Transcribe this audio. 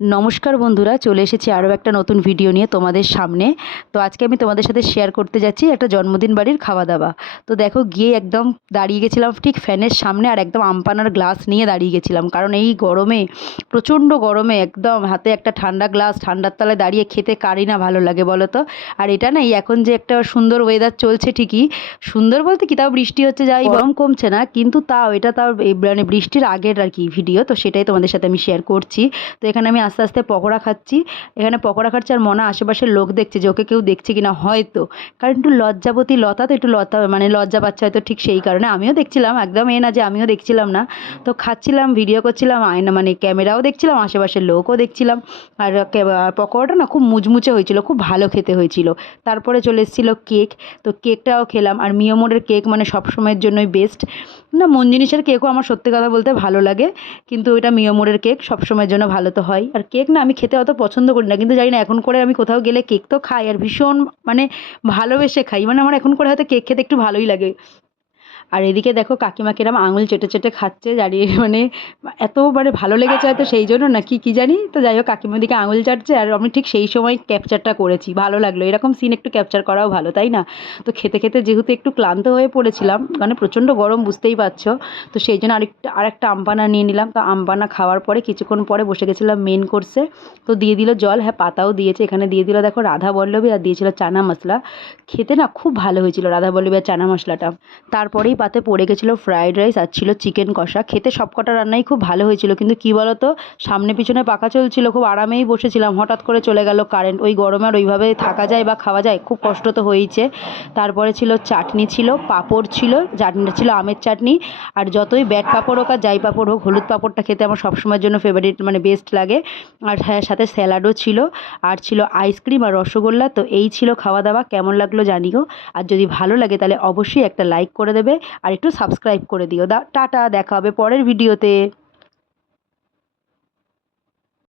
নমস্কার বন্ধুরা, চলে এসেছি আরও একটা নতুন ভিডিও নিয়ে তোমাদের সামনে। তো আজকে আমি তোমাদের সাথে শেয়ার করতে যাচ্ছি একটা জন্মদিন বাড়ির খাওয়া দাওয়া তো দেখো, গিয়ে একদম দাঁড়িয়ে গেছিলাম ঠিক ফ্যানের সামনে আর একদম আমপানার গ্লাস নিয়ে দাঁড়িয়ে গেছিলাম। কারণ এই গরমে, প্রচণ্ড গরমে একদম হাতে একটা ঠান্ডা গ্লাস ঠান্ডার তলায় দাঁড়িয়ে খেতে কারি না ভালো লাগে বলো তো আর এটা না এই এখন যে একটা সুন্দর ওয়েদার চলছে ঠিকই, সুন্দর বলতে কি? তাও বৃষ্টি হচ্ছে, যাই গরম কমছে না, কিন্তু তাও এটা তাও মানে বৃষ্টির আগের আর কি ভিডিও তো সেটাই তোমাদের সাথে আমি শেয়ার করছি। তো এখানে আমি আস্তে আস্তে পকোড়া খাচ্ছি। এখানে পকোড়া খাচ্ছি আর মনে আশেপাশের লোক দেখছে যে ওকে কেউ দেখছে কি না হয়তো। কারণ একটু লজ্জাবতী লতা তো একটু লতা মানে লজ্জা পাচ্ছে হয়তো ঠিক সেই কারণে। আমিও দেখছিলাম, একদম এ না যে আমিও দেখছিলাম না। তো খাচ্ছিলাম ভিডিও করছিলাম, আয়না মানে ক্যামেরাও দেখছিলাম, আশেপাশের লোকও দেখছিলাম। আর পকোড়াটা না খুব মুচমুচে হয়েছিল, খুব ভালো খেতে হয়েছিল। তারপরে চলে এসেছিল কেক, তো কেকটাও খেলাম। আর মিয়মোরের কেক মানে সবসময়ের জন্যই বেস্ট না, মন জিনিসের কেকও আমার সত্যি কথা বলতে ভালো লাগে, কিন্তু ওইটা মিয়মোরের কেক সবসময়ের জন্য ভালো তো হয়। আর কেক না আমি খেতে অত পছন্দ করি না, কিন্তু জানি না এখন করে আমি কোথাও গেলে কেক তো খাই আর ভীষণ মানে ভালোবেসে খাই। মানে আমার এখন করে হয়তো কেক খেতে একটু ভালোই লাগে। আর এদিকে দেখো কাকিমা কিরম আঙুল চেটে চেটে খাচ্ছে দাঁড়িয়ে মানে এত মানে ভালো লেগেছে হয়তো সেই জন্য না, কি, কী জানি? তো যাই হোক কাকিমা দিকে আঙুল চাটছে আর আমি ঠিক সেই সময় ক্যাপচারটা করেছি, ভালো লাগল। এরকম সিন একটু ক্যাপচার করাও ভালো, তাই না? তো খেতে খেতে যেহেতু একটু ক্লান্ত হয়ে পড়েছিলাম মানে প্রচণ্ড গরম, বুঝতেই পারছ। তো সেই জন্য আরেকটা আরেকটা আমপানা নিয়ে নিলাম। তো আমপানা খাওয়ার পরে কিছুক্ষণ পরে বসে গেছিলাম মেন কোর্সে তো দিয়ে দিল জল হ্যাঁ পাতাও দিয়েছে। এখানে দিয়ে দিল দেখো রাধা বল্লভী আর দিয়েছিল চানা মশলা। খেতে না খুব ভালো হয়েছিল রাধা বল্লভী আর চানা মশলাটা। তারপরেই পাতে পড়ে গেছিল ফ্রাইড রাইস আর ছিল চিকেন কষা। খেতে সবকটা রান্নাই খুব ভালো হয়েছিল, কিন্তু কী বলো তো সামনে পিছনে পাকা চলছিল, খুব আরামেই বসেছিলাম। হঠাৎ করে চলে গেল কারেন্ট ওই গরমে আর ওইভাবে থাকা যায় বা খাওয়া যায়, খুব কষ্ট তো হয়েইছে। তারপরে ছিল চাটনি ছিল, পাঁপড় ছিল, চাটনিটা ছিল আমের চাটনি, আর যতই ব্যাট পাঁপড় হোক আর যাই পাঁপড় হোক, হলুদ পাঁপড়টা খেতে আমার সবসময়ের জন্য ফেভারিট মানে বেস্ট লাগে। আর হ্যাঁ সাথে স্যালাডও ছিল, আর ছিল আইসক্রিম আর রসগোল্লা, তো এই ছিল খাওয়া দাওয়া কেমন লাগল জানিও। আর যদি ভালো লাগে তাহলে অবশ্যই একটা লাইক করে দেবে। আর একটু সাবস্ক্রাইব করে দিও। দা টাটা দেখা হবে পরের ভিডিওতে